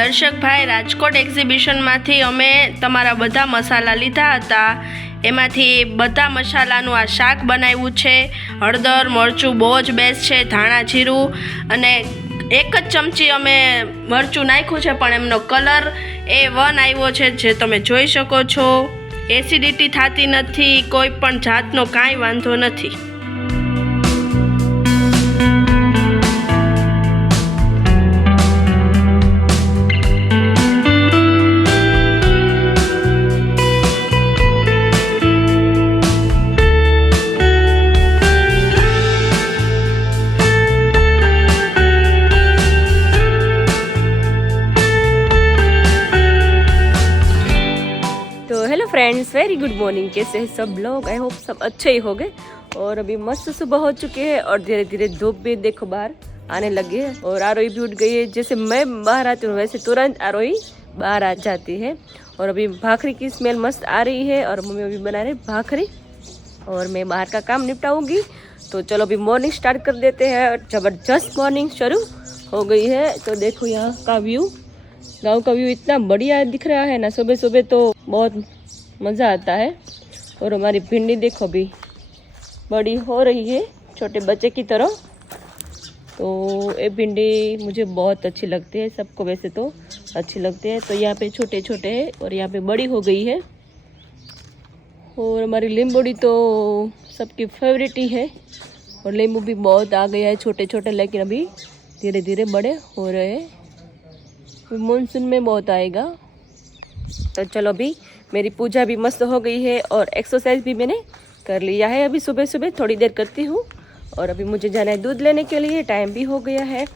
દર્શકભાઈ, રાજકોટ એક્ઝિબિશનમાંથી અમે તમારા બધા મસાલા લીધા હતા. એમાંથી બધા મસાલાનું આ શાક બનાવ્યું છે. હળદર મરચું બહુ જ બેસ્ટ છે, ધાણા જીરું, અને એક જ ચમચી અમે મરચું નાખ્યું છે, પણ એમનો કલર A1 આવ્યો છે, જે તમે જોઈ શકો છો. એસિડિટી થતી નથી, કોઈ પણ જાતનો કાંઈ વાંધો નથી. Friends, very good morning. कैसे हैं सब लोग? आई होप सब अच्छे ही होंगे. और अभी मस्त सुबह हो चुकी है और धीरे धीरे धूप भी देखो बाहर आने लगी है. और आरोही भी उठ गई है. जैसे मैं बाहर आती हूँ वैसे तुरंत आरोही बाहर आ जाती है. और अभी भाखरी की स्मेल मस्त आ रही है और मम्मी अभी बना रहे भाखरी और मैं बाहर का काम निपटाऊंगी. तो चलो अभी मॉर्निंग स्टार्ट कर देते हैं. ज़बरदस्त मॉर्निंग शुरू हो गई है. तो देखो यहाँ का व्यू, गाँव का व्यू इतना बढ़िया दिख रहा है ना. सुबह सुबह तो बहुत मज़ा आता है. और हमारी भिंडी देखो अभी बड़ी हो रही है छोटे बच्चे की तरह. तो ये भिंडी मुझे बहुत अच्छी लगती है, सबको वैसे तो अच्छी लगती है. तो यहाँ पे छोटे छोटे हैं और यहाँ पे बड़ी हो गई है. और हमारी लींबोड़ी तो सबकी फेवरेट ही है. और नींबू भी बहुत आ गया है छोटे छोटे, लेकिन अभी धीरे धीरे बड़े हो रहे हैं. मानसून में बहुत आएगा. तो चलो अभी मेरी पूजा भी मस्त हो गई है और एक्सरसाइज भी मैंने कर लिया है. अभी सुबह सुबह थोड़ी देर करती हूँ. और अभी मुझे जाना है दूध लेने के लिए, टाइम भी हो गया है.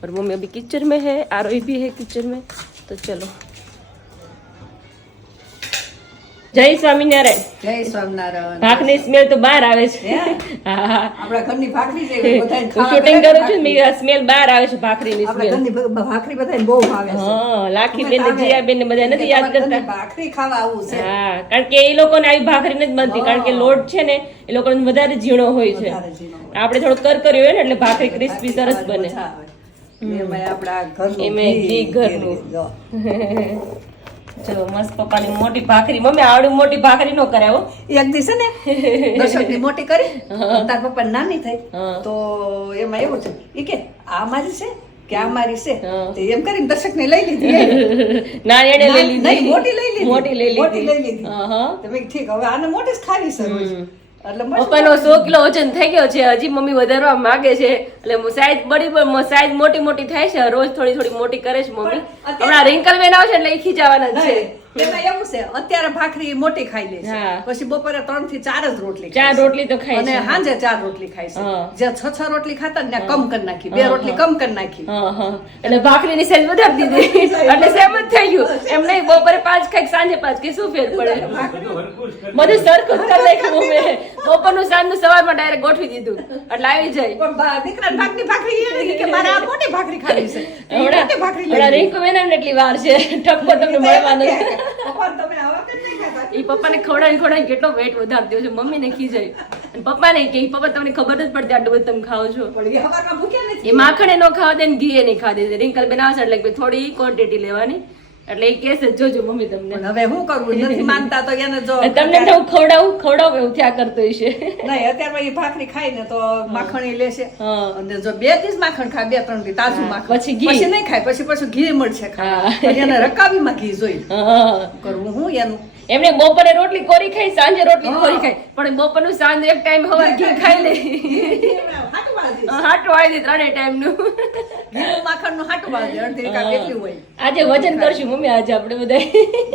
और मम्मी अभी किचन में है, आरोही भी है किचन में. तो चलो. જય સ્વામિનારાયણ. જય સ્વામિનારાયણ. ભાખરી સ્મેલ તો બહાર આવે છે. આપણા ઘરની ભાખરી છે, બધાને ખાવા શૂટિંગ કરું છું મેં, સ્મેલ બહાર આવે છે ભાખરીની આપણા સ્મેલ. ઘરની ભાખરી બધાને બહુ ભાવે છે. હા, લાખી બેન ને જીયા બેન ને બધા નથી યાદ કરતા. ભાખરી ખાવા આવું છે. હા, કારણ કે એ લોકોને આવી ભાખરી નથી બનતી, કારણ કે લોટ છે ને એ લોકોને વધારે ઝીણો હોય છે. આપણે થોડો કરકરી હોય ને એટલે ભાખરી ક્રિસ્પી સરસ બને. એમાં આપણા ઘરનું એમાં ઘી ઘરનું. જો મસ્ત પપ્પાની મોટી ભાખરી. મમ્મી આવડી મોટી ભાખરી નો કરાવો. એક દિવસે ને દર્શકની મોટી કરી, તાર પપ્પા નાની થઈ તો એમાં એવું છે ઈ કે આ મારી છે કે આ મારી છે, તો એમ કરીને દર્શકને લઈ લીધી. ના, એને લઈ લીધી. નહીં, મોટી લઈ લીધી. મોટી લઈ લીધી. તમે ઠીક, હવે આને મોટી જ ખાવી છે રોજ. એટલે પપ્પાનો 100 કિલો વજન થઈ ગયો છે. હજી મમ્મી વધારવા માંગે છે, એટલે સાઈઝ સાઈઝ મોટી મોટી થાય છે. રોજ થોડી થોડી મોટી કરે છે મમ્મી. હમણાં રિંકલ બેન આવશે એટલે એ ખીજાવાના છે. એમાં એવું છે અત્યારે ભાખરી મોટી ખાઈ લે છે, પછી બપોરે 3 થી 4 જ રોટલી, 4 રોટલી તો ખાય અને સાંજે 4 રોટલી ખાય છે. જે 6 રોટલી ખાતા ને કમ કરી નાખી, 2 રોટલી કમ કરી નાખી. એટલે ભાખરીની સાઈઝ વધારી દીધી એટલે સેમ જ થઈ ગયું. એમ નહીં બપોરે 5 ખાઈ સાંજે 5, કે શું ફેર પડે? બધું સરખું કરી નાખ્યું મેં. બપોરનું સાંજનું સવારમાં ડાયરેક્ટ ગોઠવી દીધું એટલે આવી જાય. પણ દીકરા ભાગની ભાખરી એ કે મારે આ મોટી ભાખરી ખાવી છે. મોટી ભાખરી હમણાં રિંકુ બેન એટલી વાર છે, ઠપકો તમને મળવાનો. એ પપ્પાને ખવડાવી કેટલો વેટ વધારી દો છે. મમ્મી ને ખીજાય અને પપ્પા ને કે પપ્પા તમને ખબર જ પડતી આટલું બધું તમે ખાઓ છો. એ માખણ નો ખાવા દે ને ઘી નહીં ખાવા દે. રિંકલ બેન આવશે એટલે થોડી ક્વોન્ટિટી લેવાની. એટલે એ કેસે જોજો મમ્મી તમને. હવે શું કરવું, નથી માનતા તો એને જો તમને હું ખવડાવું એવું થયા કરતો હશે. નહીં, અત્યારે એ ભાખરી ખાય ને તો માખણ લેશે, અને જો 2 દિવસ માખણ ખાય, 2-3 દી તાજું માખણ, પછી નહીં ખાય, પછી ઘી મળશે ખાવા. એને રકાબીમાં ઘી જોઈ કરવું હું એનું. એમને બપોરે રોટલી કોરી ખાઈ, સાંજે રોટલી કોરી ખાઈ, પણ બપોરનું સાંજ એક ટાઈમ હવાર ઘી ખાઈ લે. હાટું વાળી દે 3 ટાઈમ નું. માખણ નું હાટું વાળી દે, અડધી કાપ એટલું હોય. આજે વજન કરશું મમ્મી, આજે આપણે બધા.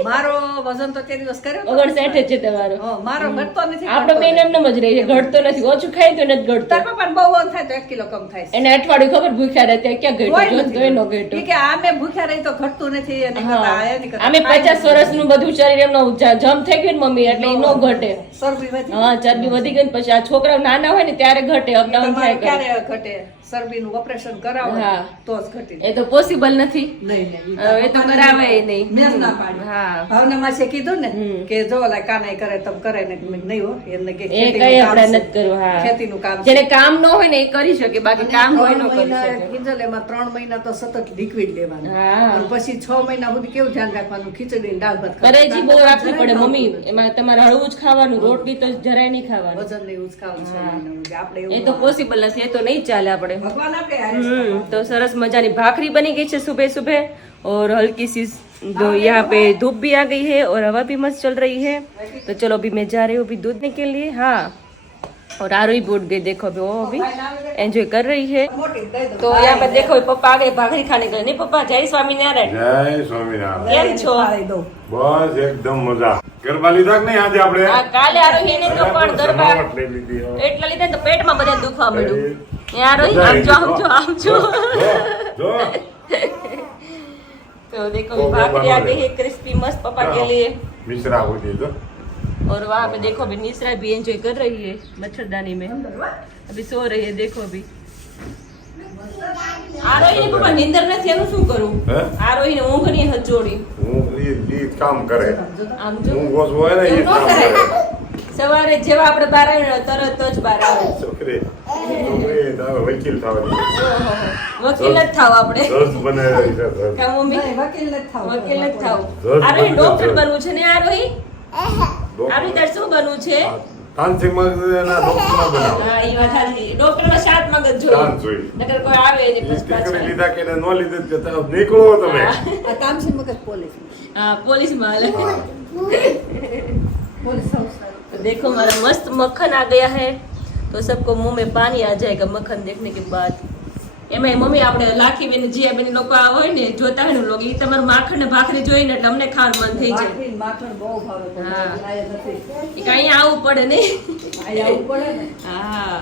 મારો વજન તો તે દિવસ કર્યો 59 છે તમારો. મારો ઘટતો નથી. આપણો બેન એમ જ રહે છે, ઘટતો નથી. ઓછું ખાય તો નથી ઘટતો. તાર પપ્પાને બહુ વજન થાય તો 1 કિલો કમ થાય છે. એને અઠવાડિયું ખબર ભૂખ્યા રહે ત્યાં ક્યાં ઘટ્યું, તો એનો ઘટ્યો. કે આમે ભૂખ્યા રહી તો ઘટતું નથી. અને આમે 50 વર્ષનું બધું શરીર એમનો જમ થઈ ગયું ને મમ્મી, એટલે એનો ઘટે. ચરબી વધી. હા, ચરબી વધી ગઈ. પછી આ છોકરાઓ નાના હોય ને ત્યારે ઘટે, અપડાઉન થાય. ક્યારે ઘટે? શરબીનું ઓપરેશન કરાવો હા. તો જ ઘટી એ તો પોસિબલ નથી. નહીં એ તો કરાવે નહીં. મેં જ ના પાડી. હા. ભાવના માસે કીધું ને કે જો ઓલા કાનાઈ કરે તમ કરે ને મેં કીધું નહીં હો એમને કે એ કઈ આપણે નથી કરવું. હા. ખેતીનું કામ છે. જેને કામ ન હોય ને એ કરી શકે, બાકી કામ હોય ન 3 કરી મહિના શકે. કીધેલ એમાં 3 મહિના તો સતત લિક્વિડ લેવાનું હા. અને પછી 6 મહિના સુધી કેવું ધ્યાન રાખવાનું ખીચડી ને દાળ ભાત ખાવાનું. પરેજી બહુ રાખવી પડે મમ્મી. એમાં તમારે હળવું જ ખાવાનું, રોટલી તો જરાય નહીં ખાવાનું. વજન નહીં ઉચકાવાનું 6 મહિના સુધી. આપણે એ એવું તો પોસિબલ નથી, એ તો નહીં ચાલે આપણે. ભગવાન આપે આ तो सरस मजानी भाखरी बनी गई है सुबह सुबह, और हल्की सी जो यहाँ पे धूप भी आ गई है और हवा भी मस्त चल रही है. तो चलो अभी मैं जा रही हूँ अभी दूध देने के लिए. हाँ, और आरोही बोट गई, देखो अभी वो अभी एंजॉय कर रही है. મોટી દઈ દો. तो यहाँ पे देखो पप्पा आ गए भाखरी खाने के लिए. नहीं पप्पा, जय स्वामीनारायण. જય સ્વામિનારાયણ. કેમ છો? ખાઈ દઉં. બસ એકદમ મજા. ગરબા લીધા કે નહીં આજે આપણે? હા, કાલે આરોહી ને તો પણ ગરબા જમાવટ લઈ લીધી હો. એટલા લીધા ને તો પેટમાં બધા દુખવા માંડ્યું. આરોહી આમ જો. જો तो देखो भाखरी आ गई है क्रिस्पी मस्त पापा के लिए. મિશ્રા હોતી તો और वहाँ पे देखो अभी निसरा भी एंजॉय कर रही है मच्छरदानी में. अभी सो रही है, देखो अभी. आरोही ने पापा नींदर નથી, એનું શું કરું? હે? આરોહી ને ઊંઘ ની હચોડી. હું ઈ કામ કરે. આમ જો હું ગોસ હોય ને ઈ એવું ન કામ કરે. કરે. સવારે જેવા આપણે બહાર આવીને તરત જ બહાર આવે. છોકરી તારે વકીલ થવાની. વકીલ જ થાવ આપણે. દસ બને રહી છે દસ. કા મમ્મી? નહીં, વકીલ નથી થાવું. વકીલ જ થાવ. દસ આરોહી બને ડોક્ટર દસ. બનવું છે ને આરોહી? આરોહી તાર શું બનવું છે? તાનસિંહ મગજના ડોક્ટર બનાવો. હા, ઈ વાત સાચી. ડોક્ટર માં 7 મગજ શાંત જોઈએ. જોઈ. નકર કોઈ આવે ને ઈ પછી ટીકડી પાછા. લીધા કે ન લીધા કે તમે નીકળો તમે. આ તામસિંહ મગજ પોલીસ हाँ पुलिस माल है. પોલીસ સંસ્થા तो देखो हमारा मस्त मक्खन आ गया है, तो सबको मुंह में पानी आ जाएगा मक्खन देखने के बाद. એમાં મમ્મી આપણે લાખી બેન જીયા બેન લોકો આ હોય ને જોતા હોય ને લોકો, ઈ તમારું માખણ ને ભાખરી જોઈને એટલે અમને ખાવાનું મન થઈ જાય. માખણ માખણ બહુ ભાવે પણ હા. આયા નથી. ઈ કાંઈ આવું પડે ને. આયા આવું પડે ને. હા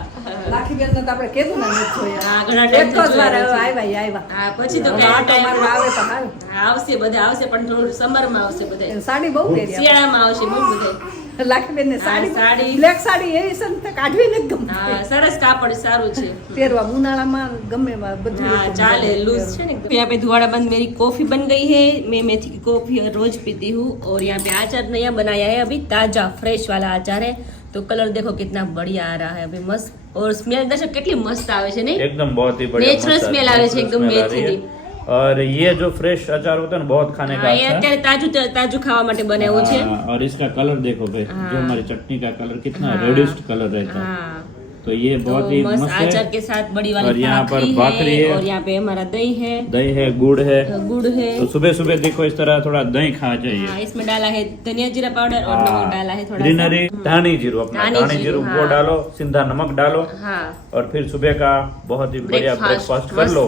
લાખીબેનને તો આપણે કીધું ને નથી જોયા. હા, ઘણા એક જ વાર ટાઈમ આવ્યા. હા, પછી તો હવે કઈ આટો ટાઈમ મારવા આવે તો હારું. આવશે, બધા આવશે, પણ થોડું સમરમાં આવશે બધા. એને સાડી બહુ પહેરી શિયાળામાં આવશે બહુ બધા. લાખીબેનને સાડી સાડી. બ્લેક સાડી એવી છે ને તે કાઢવી નથી ગમતી. હા, સરસ કાપડ સારું છે. પહેરવા ઉનાળામાં ગમે એમાં બધું हाँ चाले लूज है ना. यहाँ पे धुआड़ा बंद मेरी कॉफी बन गई है. मैं मेथी की कॉफी रोज पीती हूँ. और यहाँ पे अचार नया बनाया है अभी, ताजा फ्रेश वाला अचार है. तो कलर देखो कितना बढ़िया आ रहा है अभी, मस्त. और स्मेल दर्शक कितनी मस्त आवे છે नहीं? एकदम बहुत ही बढ़िया नेचुरल मस्त स्मेल आवे છે नेचुरल एकदम स्मेल आ मेथी रही है। की. और ये जो फ्रेश अचार होता है ना बहुत खाने का हाँ, ये अच्छा है। અત્યારે તાજું તાજું ખાવા માટે બનાવ્યું છે. हाँ, और इसका कलर देखो भाई, हाँ। जो हमारी चटनी का कलर कितना हाँ। रेडिश कलर रहता है, हाँ, तो ये तो बहुत ही मस्त मस्त अचार है। के साथ बड़ी और वाली यहाँ पर भाखरी भाखरी है. है। और यहाँ पे हमारा दही है, दही है, गुड़ है, गुड़ है. तो सुबह सुबह देखो इस तरह थोड़ा दही खाना हाँ, चाहिए। इसमें डाला है धनिया जीरा पाउडर और नमक डाला है थोड़ा सा. ग्रीनरी, धानी जीरो, अपना धानी धानी जीरो जीरो, वो हाँ। डालो, सिंधा नमक डालो, हाँ, और फिर सुबह का बहुत ही बढ़िया Breakfast, ब्रेकफास्ट कर मस्त. लो,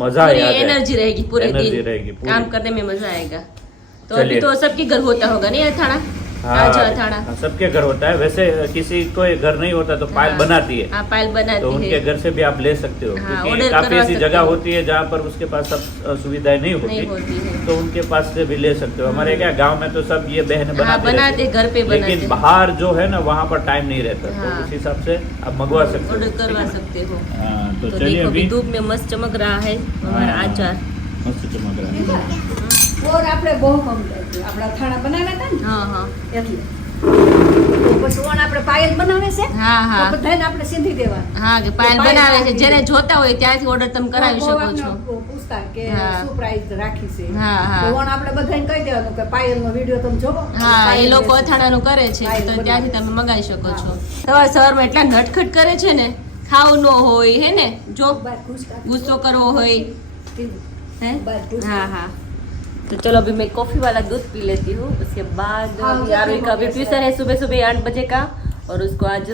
मजा आ पूरी जाए। एनर्जी रहेगी पूरे एनर्जी दिन. रहेगी पूरी। काम करने में मजा आएगा. तो चलिए। अभी तो सबके घर होता होगा नहीं अथाड़ा? ताजा अथाड़ा. हाँ, सबके घर होता है। वैसे किसी कोई घर नहीं होता तो पायल हाँ। बनाती है, हाँ, पायल बनाती तो उनके है. घर से भी आप ले सकते हो, हाँ, क्योंकि order काफी करवा ऐसी सकते जगह हो। होती है जहाँ पर उसके पास सब सुविधाएं नहीं नहीं होती, होती है. तो उनके पास से भी ले सकते हो। हमारे क्या गांव में तो सब ये बहनें हाँ, बनाती बनाते रहती घर पे हैं। बनाते. लेकिन बाहर जो है ना वहाँ पर टाइम नहीं रहता, हाँ। तो उस हिसाब से आप मंगवा सकते ऑर्डर हो। करवा सकते हो. हाँ, तो तो चलिए देखो अभी अभी धूप में मस्त चमक रहा है हमारा हाँ। अचार. मस्त चमक रहा है। ઓર આપણે બહુ કમ કર્યું. આપણા થાણા બનાવ્યા હતા ને हाँ हाँ એટલે તો પછી ઓણ આપણે પાયલ બનાવે છે हाँ તો हाँ બધાને આપણે સીધી દેવા હા, કે પાયલ બનાવે છે. જેને જોતા હોય ત્યાંથી ઓર્ડર તમે કરાવી શકો છો. પૂછતા કે હા. શું પ્રાઇસ રાખી છે હા, હા. તો ઓણ આપણે બધાને કહી દેવાનું કે પાયલનો વિડિયો તમે જોવો હા, એ પાયલ લોકો બેસે. અથાણાનું કરે છે પાયલ તો બનાવે. ત્યાંથી તમે મંગાવી શકો છો. સવાર સવારમાં એટલા નટખટ કરે છે ને, ખાવું ન હોય હે ને, જો બાર પૂછતા ગુસ્સો કરવો હોય है. बार पूछ हाँ हाँ. तो चलो अभी मैं कॉफी वाला दूध पी लेती हूँ. उसके बाद हाँ, अभी आरोही का भी कैसा ट्यूशन है सुबह सुबह 8 बजे का, और उसको आज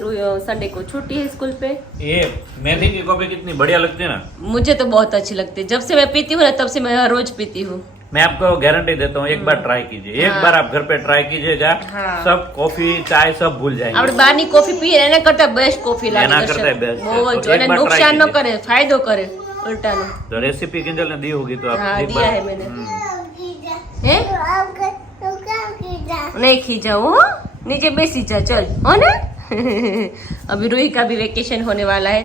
संडे को छुट्टी है स्कूल पे. ये मेथी की कॉफी कितनी बढ़िया लगती है ना। मुझे तो बहुत अच्छी लगती है. जब से मैं पीती हूँ ना तब से मैं हर रोज पीती हूँ. मैं आपको गारंटी देता हूँ, एक बार ट्राई कीजिए, एक हाँ। बार आप घर पे ट्राई कीजिएगा, हाँ। सब कॉफी चाय सब भूल जाएंगे। આપણે બહારની કોફી પીએ એના કરતા બેસ્ટ કોફી લાગે. એના દર્શક. કરતા best છે. બહુ જ. તો એક અને બાર try નુકસાન ન કીજીએ. કરે, ફાયદો કરે ઉલટાનો. तो रेसिपी किंजल ने दी होगी तो आप हाँ, एक दिया बार है मैंने. है नहीं खींचाओ हो, नीचे बेसी जा चल हो ना. अभी रूही का भी वेकेशन होने वाला है,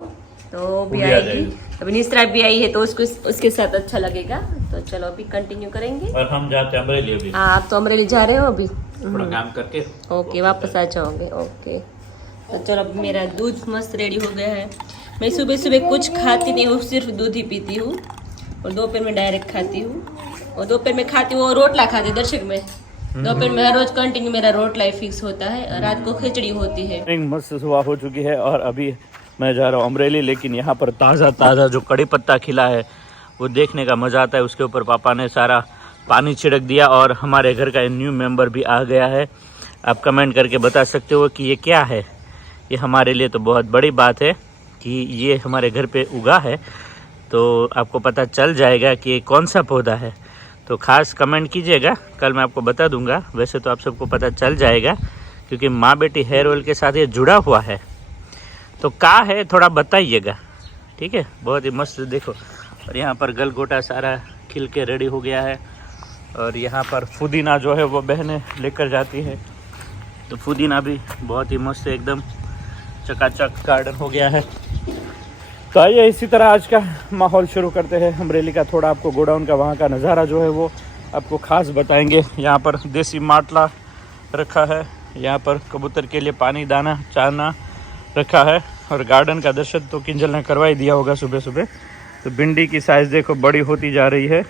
तो भी वो भी आ आएगी। जाएगी। अभी निस्त्रा भी आई है तो उसको उसके साथ अच्छा लगेगा। तो चलो अभी कंटिन्यू करेंगे। और हम जाते हैं अमरेली अभी, हाँ आप तो अमरेली जा रहे हो अभी? थोड़ा काम करके। ओके वापस आ जाओगे। ओके तो चलो अब मेरा दूध मस्त रेडी हो गया है। मैं सुबह सुबह कुछ खाती नहीं हूँ, सिर्फ दूध ही पीती हूँ और दोपहर में डायरेक्ट खाती हूँ। और दोपहर में खाती हूँ और रोटला खाती हूँ दर्शक में। दोपहर में हर रोज कंटिन्यू मेरा रोटला ही फिक्स होता है और रात को खिचड़ी होती है। मस्त सुबह हो चुकी है और अभी मैं जा रहा हूँ अमरेली, लेकिन यहाँ पर ताज़ा ताज़ा जो कड़ी पत्ता खिला है वो देखने का मज़ा आता है। उसके ऊपर पापा ने सारा पानी छिड़क दिया और हमारे घर का न्यू मेंबर भी आ गया है। आप कमेंट करके बता सकते हो कि ये क्या है। ये हमारे लिए तो बहुत बड़ी बात है कि ये हमारे घर पे उगा है, तो आपको पता चल जाएगा कि ये कौन सा पौधा है। तो ख़ास कमेंट कीजिएगा, कल मैं आपको बता दूंगा। वैसे तो आप सबको पता चल जाएगा क्योंकि माँ बेटी हेयर ऑयल के साथ ये जुड़ा हुआ है। तो क्या है थोड़ा बताइएगा, ठीक है। बहुत ही मस्त देखो। और यहाँ पर गलगोटा सारा खिल के रेडी हो गया है और यहाँ पर पुदीना जो है वो बहनें लेकर जाती है। तो पुदीना भी बहुत ही मस्त एकदम चकाचक गार्डन हो गया है। तो आइए इसी तरह आज का माहौल शुरू करते हैं अमरेली का। थोड़ा आपको गोडाउन का वहाँ का नज़ारा जो है वो आपको ख़ास बताएंगे। यहाँ पर देसी माटला रखा है, यहाँ पर कबूतर के लिए पानी दाना चाना रखा है और गार्डन का दर्शन तो किंजल ने करवा ही दिया होगा सुबह सुबह। तो भिंडी की साइज़ देखो बड़ी होती जा रही है,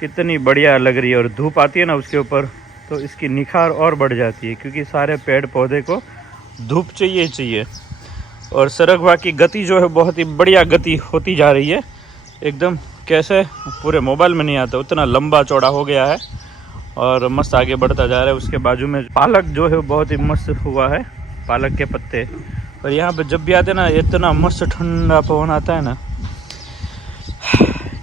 कितनी बढ़िया लग रही है। और धूप आती है ना उसके ऊपर तो इसकी निखार और बढ़ जाती है क्योंकि सारे पेड़ पौधे को धूप चाहिए चाहिए। और सरगवा की गति जो है बहुत ही बढ़िया गति होती जा रही है एकदम, कैसे पूरे मोबाइल में नहीं आता, उतना लंबा चौड़ा हो गया है और मस्त आगे बढ़ता जा रहा है। उसके बाजू में पालक जो है बहुत ही मस्त हुआ है, पालक के पत्ते। और यहाँ पे जब भी आते ना इतना मस्त ठंडा पवन आता है ना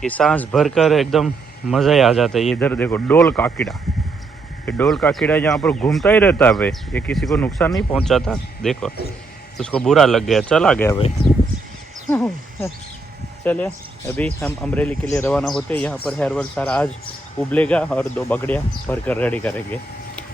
कि सांस भरकर एकदम मज़ा ही आ जाता है। इधर देखो डोल का कीड़ा, ये डोल का कीड़ा यहाँ पर घूमता ही रहता है भाई, ये किसी को नुकसान नहीं पहुँचाता। देखो उसको बुरा लग गया, चला गया भाई। चलिए अभी हम अमरेली के लिए रवाना होते हैं। यहाँ पर हेयर ऑयल सारा आज उबलेगा और 2 बगड़ियाँ भरकर रेडी करेंगे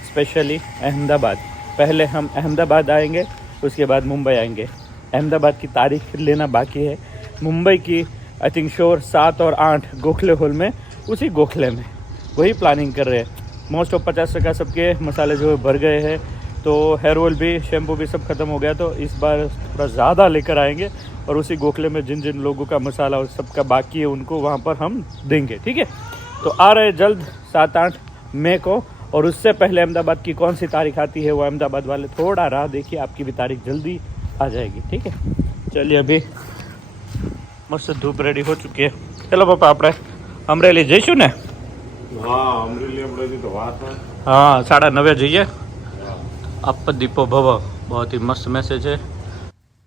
स्पेशली अहमदाबाद। पहले हम अहमदाबाद आएंगे, उसके बाद मुंबई आएंगे। अहमदाबाद की तारीख लेना बाकी है, मुंबई की आई थिंक श्योर 7 और 8 गोखले हॉल में, उसी गोखले में वही प्लानिंग कर रहे हैं। मोस्ट ऑफ 50% सबके मसाले जो भर गए हैं, तो हेयर ऑयल भी शैम्पू भी सब खत्म हो गया। तो इस बार थोड़ा ज़्यादा लेकर आएंगे और उसी गोखले में जिन जिन लोगों का मसाला और सबका बाकी है उनको वहाँ पर हम देंगे, ठीक है। तो आ रहे जल्द 7-8 मई को। और उससे पहले अहमदाबाद की कौन सी तारीख आती है वो अहमदाबाद वाले थोड़ा राह देखिए, आपकी भी तारीख जल्दी आ जाएगी, ठीक है। चलिए अभी मस्त धूप रेडी हो चुकी है। चलो पापा આપણે અમરેલી જઈશું ને? હા અમરેલી તો વાત है। हाँ 9:30 જઈએ। आप दीपो भव, बहुत ही मस्त मैसेज है।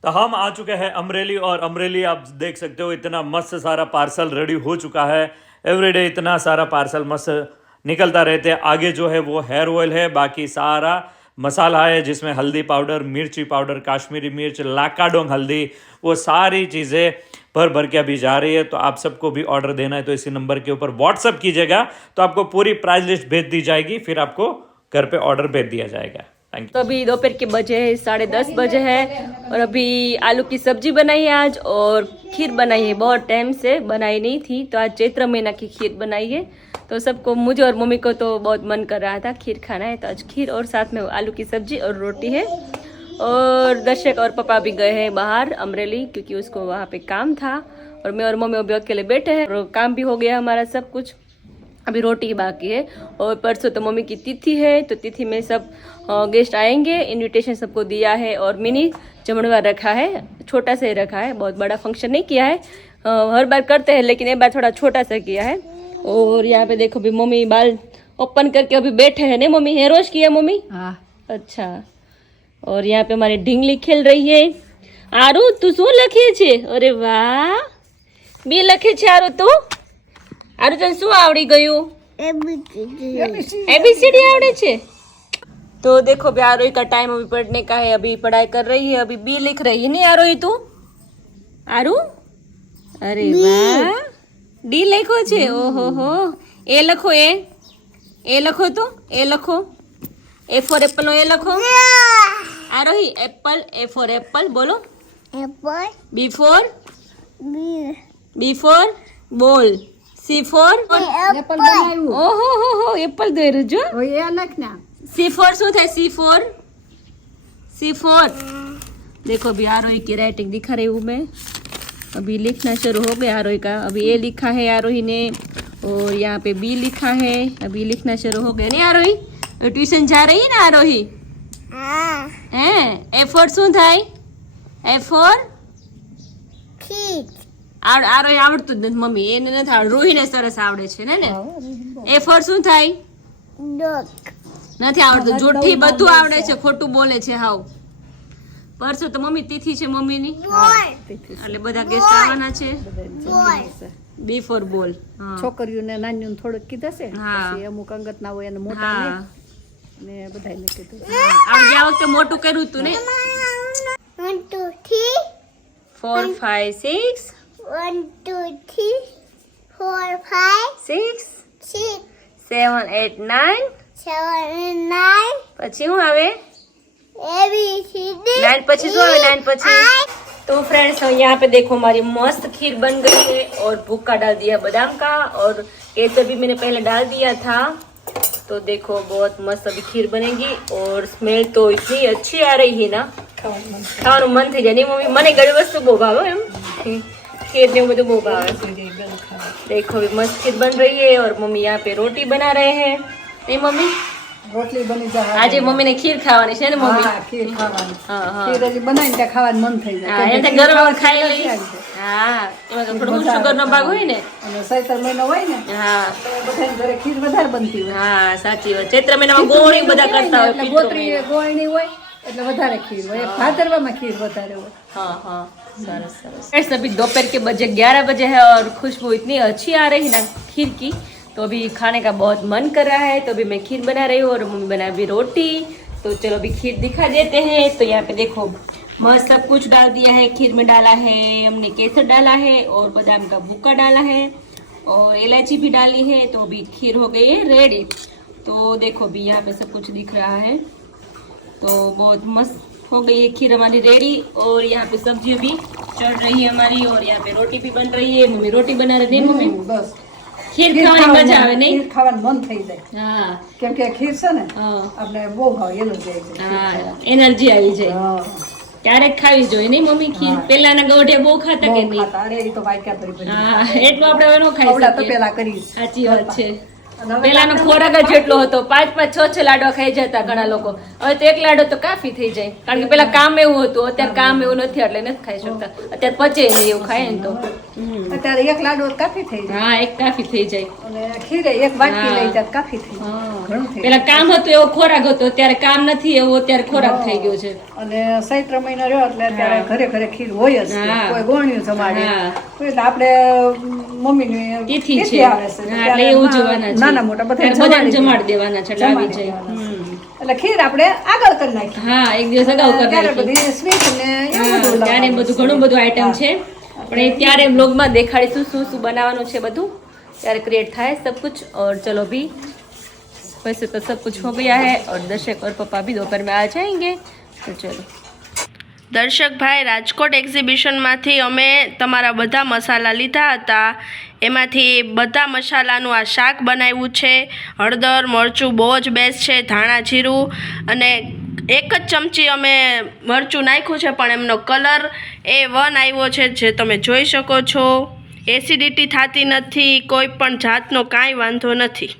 तो हम आ चुके हैं अमरेली और अमरेली आप देख सकते हो इतना मस्त सारा पार्सल रेडी हो चुका है। एवरीडे इतना सारा पार्सल मस्त निकलता रहते हैं। आगे जो है वो हेयर ऑयल है, बाकी सारा मसाला है जिसमें हल्दी पाउडर, मिर्ची पाउडर, काश्मीरी मिर्च, लाकाडोंग हल्दी, वो सारी चीज़ें भर भर के अभी जा रही है। तो आप सबको भी ऑर्डर देना है तो इसी नंबर के ऊपर व्हाट्सअप कीजिएगा, तो आपको पूरी प्राइस लिस्ट भेज दी जाएगी, फिर आपको घर पे ऑर्डर भेज दिया जाएगा। Thank you. तो अभी दोपहर के बजे है 10:30 बजे है और अभी आलू की सब्जी बनाई है आज और खीर बनाई है। बहुत टाइम से बनाई नहीं थी तो आज चैत्र महीना की खीर बनाई है। तो सबको, मुझे और मम्मी को तो बहुत मन कर रहा था खीर खाना है, तो आज खीर और साथ में आलू की सब्जी और रोटी है। और दर्शक और पापा भी गए हैं बाहर अमरेली क्योंकि उसको वहाँ पे काम था और मैं और मम्मी अभी अकेले बैठे हैं और काम भी हो गया हमारा सब कुछ, अभी रोटी ही बाकी है। और परसों तो मम्मी की तिथि है, तो तिथि में सब गेस्ट आएंगे, इनविटेशन सबको दिया है और मिनी जमणवार रखा है, छोटा सा ही रखा है, बहुत बड़ा फंक्शन नहीं किया है। हर बार करते हैं लेकिन एक बार थोड़ा छोटा सा किया है। और यहाँ पे देखो भी मम्मी बाल ओपन करके अभी बैठे हैं ने मम्मी, हेयर वॉश किया मम्मी? हाँ। अच्छा। और यहाँ पे हमारी ढींगली खेल रही है। आरू तू શું લખે છે? અરે વાહ, બી લખે છે આरू તું? આरू તને શું આવડી ગયું? एबीसीडी आवड़े छे। तो देखो भी आरोही का टाइम अभी पढ़ने का है, अभी पढ़ाई कर रही है, अभी बी लिख रही है। नहीं आरोही तू? आरू अरे वाह, डी लिखो छे। ओहो हो, ए लखो, ए लखो, तो ए लखो, ए फॉर एप्पल नो ए लखो। Aarohi apple, A for apple बोलो। apple, B for bee, B for ball. C for Apple બનાવ્યું ઓહો હો હો એપલ દોર્યું જો. હવે એ નાખ ના C for શું થાય? C for देखो अभी आरोही की राइटिंग दिखा रही हूँ मैं. अभी लिखना शुरू हो गया आरोही का. अभी ए लिखा है आरोही ने और यहाँ पे बी लिखा है. अभी लिखना शुरू हो गया नहीं आरोही? ट्यूशन जा रही है ना आरोही? हैं ए फॉर શું થાય? એ ફોર kid, આરોહી આવડતું જ નથી મમ્મી. એને નથી આવડતું. રૂહીને સરસ આવડે છે ને. એ ફોર શું થાય? dog, નથી આવડતું. જૂઠી બધું આવડે છે. ખોટું બોલે છે હાવ. પરસો તો મમ્મી તિથિ છે મમ્મીની ball, એટલે બધા ગેસ્ટ આવવાના છે. ball, બી ફોર બોલ. છોકરીઓને નાનીઓને થોડુંક કીધું છે હા. પછી અમુક અંગત ના હોય એને મોટા હા ને બધાને કીધું આપણે ગયા વખતે મોટું કર્યું હતું ને. 1, 2, 3, 4 5 6 1, 2, 3, 4, 5, 6 6, 7 8 9 7, 9, પછી શું આવે? A, B, C, D, 9 પછી શું આવે? 9 પછી तो फ्रेंड्स यहाँ पे देखो हमारी मस्त खीर बन गई है और भुक्का डाल दिया बादाम का और केसर भी मैंने पहले डाल दिया था. तो देखो बहुत मस्त अभी खीर बनेगी और स्मेल तो इतनी अच्छी आ रही है ना. खाવાનું મન થઈ જાય નહીં મમ્મી? મને ઘણી વસ્તુ બહુ ભાવે એમ. खीर ने मुझे बहुत भावे. देखो अभी मस्त खीर बन रही है और मम्मी यहाँ पे रोटी बना रहे हैं नहीं मम्मी? રોટલી બની જાય આજે મમ્મીને ખીર ખાવાની છે ને મમ્મી? હા ખીર ખાવાની હા હા ખીર હજી બનાવીને ત્યાં ખાવાનું મન થઈ જાય હા, એમ તો ગરમ ખાઈ લઈ. હા એમાં તો થોડું શુગર નો ભાગ હોય ને. અને ચૈત્ર મહિનો હોય ને હા તો બધાને ઘરે ખીર વધારે બનતી હોય હા સાચી વાત. ચૈત્ર મહિનામાં ગોળી બધા કરતા હોય. એટલે ગોત્રી ગોળણી હોય એટલે વધારે ખીર હોય ભાદરવામાં ખીર વધારે હોય हाँ हाँ सरस सरस. फ्रेंड्स अभी दोपहर के बजे 11 बजे है और खुशबू इतनी अच्छी आ रही है ना खीर की. तो अभी खाने का बहुत मन कर रहा है. तो अभी मैं खीर बना रही हूँ और मम्मी बना अभी रोटी. तो चलो अभी खीर दिखा देते हैं. तो यहाँ पे देखो मस्त सब कुछ डाल दिया है. खीर में डाला है हमने केसर डाला है और बादाम का भुक्का डाला है और इलायची भी डाली है. तो अभी खीर हो गई है रेडी. तो देखो अभी यहाँ पे सब कुछ दिख रहा है. तो बहुत मस्त हो गई है खीर हमारी रेडी. और यहाँ पे सब्जी भी चढ़ रही है हमारी और यहाँ पे रोटी भी बन रही है. मम्मी रोटी बना रही है मम्मी? બસ खीर खाने मजा આવે નહીં? ખીર ખાવાનું મન થઈ જાય હા કેમ કે ખીર છે ને હા આપણે બહુ ભાવ એનર્જી આવી જાય હા એનર્જી આવી જાય. હા ક્યારેક ખાવી જોઈએ નહીં મમ્મી ખીર? પેલાના ગોઠિયા બહુ ખાતા કે બહુ નહીં? ખાતા અરે એ તો વાયકા ભરી ભરી હા એટલું આપણે હવે ન ખાઈ આવડા તો શકીએ. પેલા કરી સાચી વાત છે. અને હવે પેલાનો ખોરાક જ એટલો હતો. 5 6 લાડવા ખાઈ જતા ઘણા લોકો. હવે તો એક લાડો તો કાફી થઈ જાય કારણ કે પેલા કામ એવું હતું. અત્યારે કામ એવું નથી એટલે નથી ખાઈ શકતા. અત્યારે પચે નહીં એવું ખાય ને તો. અત્યારે એક લાડવો કાફી થઈ જાય હા એક કાફી થઈ જાય. અને ખીરે એક વાટકી લઈ જાય કાફી થઈ જાય હા. ઘણું થઈ પેલા કામ હતું એવો ખોરાક હતો. અત્યારે કામ નથી એવો અત્યારે ખોરાક થઈ ગયો છે. અને ચૈત્ર મહિનો રહ્યો એટલે અત્યારે ઘરે ઘરે ખીર હોય જ હા. કોઈ ગોળણીયું જમાડે હા. એટલે આપણે મમ્મીની તિથિ તિથિ છે. આવે છે હા, એટલે એવું જોવાના છે. નાના મોટા બધા ત્યારે બધાને જમાડી દેવાના છે એટલે આવી જમાડી જાય. દેવાના. એટલે ખીર આપણે આગળ કરી નાખી હા એક દિવસ અગાઉ કરી ત્યારે નાખી. બધી સ્વીટ ને એવું હા, બધું ત્યારે લાવવાનું બધું ઘણું બધું આઈટમ છે પણ એ ત્યારે બ્લોગમાં દેખાડીશું શું શું બનાવવાનું છે બધું ત્યારે क्रिएट થાય सब कुछ. और चलो भी वैसे तो सब कुछ हो गया है और दर्शक और पापा भी दोपहर में आ जाएंगे. तो चलो દર્શકભાઈ રાજકોટ એક્ઝિબિશનમાંથી અમે તમારા બધા મસાલા લીધા હતા. એમાંથી બધા મસાલાનું આ શાક બનાવ્યું છે. હળદર મરચું બહુ જ બેસ્ટ છે. ધાણા જીરું અને એક જ ચમચી અમે મરચું નાખ્યું છે પણ એમનો કલર A1 આવ્યો છે જે તમે જોઈ શકો છો. એસિડિટી થતી નથી. કોઈ પણ જાતનો કાંઈ વાંધો નથી.